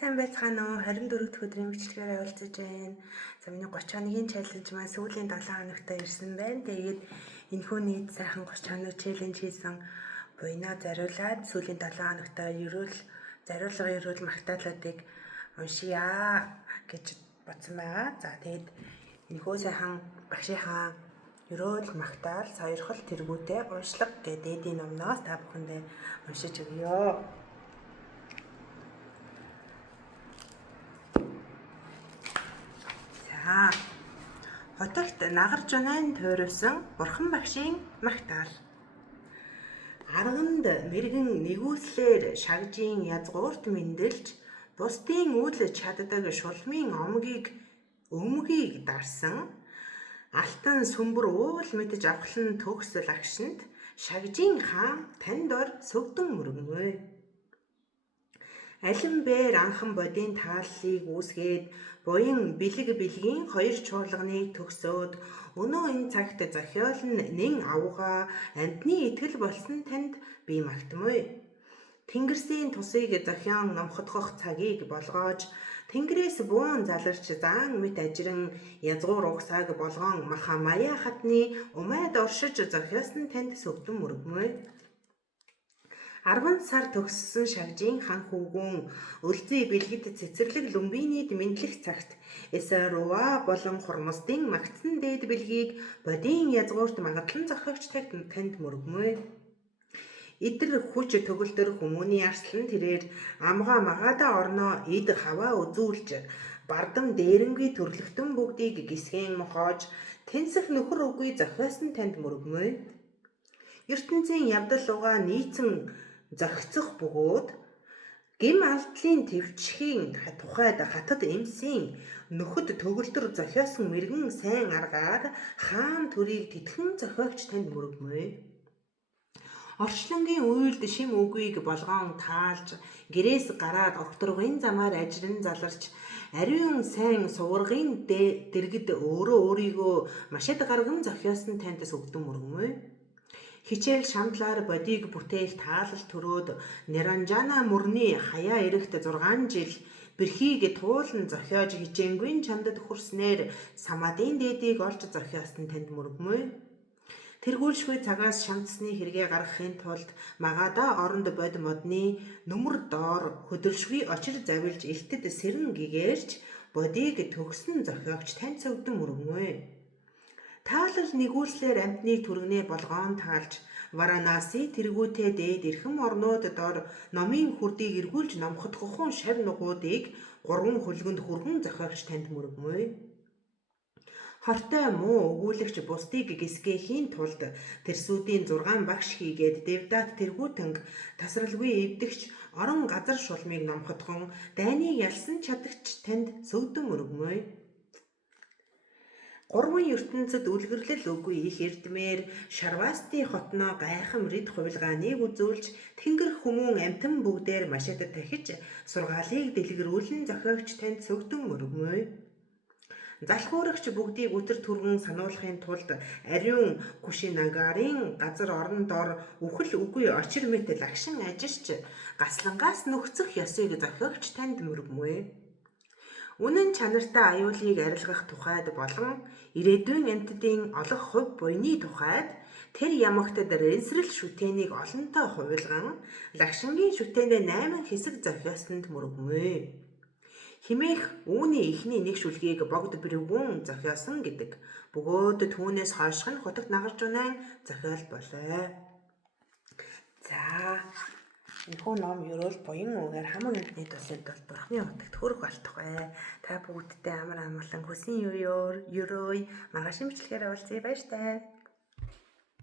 сайн байцгаана уу? 24 дахь өдрийн бичлэгээр уулзаж байна. За миний 30 хоногийн чаленж маань сүүлийн 7 хоногт ирсэн байна. Тэгээд энэхүү нийт сайхан 30 хоног чаленж хийсэн буйнаа зориулаад сүүлийн 7 хоногт зориулгын магтаалуудыг уншия гэж бодсон байгаа. За тэгээд энэхүү сайхан багшийнхаа ерөөл магтаал сойрхол тэргүүтэй уншлага гэдэг дээдийн номноос та бүхэндээ уншиж өгье. Хотогт нагарч унайн тойрвсон бурхан багшийн магтаал. Арганд мэргэн нэгүслэр шагжийн язгуурт мэндэлж бусдын үл чаддаг шулмын өмгийг дарсан алтан сүмбэр уул мэдж авахлан төгс лагшинд шагжийн хаан танд ор сөгдөн мөргөнөө. Алин бээр анхан бодийн тааллыг үүсгээд буян бэлгийн хоёр чуулганыг төгсөөд өнөө энэ цагт зохиол нь нэн авгаа амьтны итгэл болсон танд би магтмөө. Тэнгэрсийн тусыг зохион номходгох цагийг болгоож тэнгэрээс буун заларч заан мэт ажиран язгуур угсааг болгоон маха маяа хатны умайд оршиж зохиосон танд сөгдөн мөргмөө. 10 сар төгссөн шагжийн хан хүүгүүн өлзий бэлгэд цэцэрлэг лүмбинийд мэдлэх цагт эсэруа болон хурмсдын магтсан дээд бэлгийг бодийн язгуурт магадлан зохиогч танд мөргмөө. Идэр хүч төгөлдөр хүмүүний арслан тэрээр амгаа магаадаа орноо эд хаваа үзүүлж бардам дээрэнгүй төрлөختөн бүгдийг гисгэн мохоож тэнсэх нөхөр үгүй зохиосон танд мөргмөө. ертөнцийн явдал угаа нийцэн зохицох бөгөөд гим алдлын твчхийн тухайд хатад эмсийн нөхөд төгөлдөр зохиосон мэрэгэн сайн аргаар хаан төрийг тэтгэн зохиогч танд мөргмөө. Орчлонгийн уйлд шим үгийг болгоон таалж гэрээс гараад огторгын замаар ажиран заларч ариун сайн суврагын дэргэд өөрийгөө машид гарган зохиосон танд сөгдөн мөргмөө. Хичээл шамдлаар бодийг бүтээх таалал төрөөд Ниранжана мөрний хаяа эрэхт 6 жил бэрхийг туулан зохиож хичээнгүй чандад хүрснээр самадын дээдийг олж зохиосон танд мөргмөө. Тэргүүлшгүй цагаас шамтсны хэрэгээ гаргахын тулд магаадаа оронд бод модны нүмер доор хөдөлшгүй очир завилж элтэд сэрэн гэгээрч бодийг төгсөн зохиогч танд сөгдөн мөргмөө. Таалал нэгүүлслэр амьтны түргэнээ болгоон таалж Варанаси тэргүүтээ дээд эрхэм орнууд дор номын хүрдийг эргүүлж номходгохын шав нугуудыг 3 хөлгөнд хүргэн зохиогч танд мөргмөө. Хортой муу өгүүлэгч бусдыг гисгээхийн тулд тэрсүүдийн 6 багш хийгээд Девдат тэргүүтэнг тасралгүй эвдэгч орон газар шулмыг номходгон дайныг ялсан чадагч танд сөгдөн мөргмөө. 3 ертөнцид үлгэрлэл үгүй их эрдмээр Шарвасти хотноо гайхам рид хувилгааныг үзүүлж тэнгэр хүмүүн амтан бүгдээр машид тахиж сургаалыг дэлгэрүүлэн зохиогч танд сөгдөн мөргмөө. Залхуурагч бүгдийг өтөр түргэн сануулахын тулд ариун Кушинагарын газар орон дор үхэл үгүй очир мэт лагшин ажирч гаслангаас нөхцөх ёсыг зохиогч танд мөргмөө. Үнэн чанартай аюулыг арилгах тухайд болон ирээдүйн амьтдын олох хувь буйны тухайд тэр ямагтад ренсрэл шүтээнийг олонтой хувилган лагшингийн шүтээндээ 8 хэсэг зохиосонд мөргмөө. Химээх үүний ихний нэг шүлгийг богд бэрэгүүн зохиосон гэдэг. Бөгөөд түүнээс хойших нь хотогт нагарч унайн зохиол болоо. За энэхүү ном ерөөл буян үгээр хамаг амьтны тусад бол бурхны утагт хүрэх болтугай. Та бүгдтэй амар амгалан хүсэн ерөөй маргааш бичлэгээр уулзъя баяртай.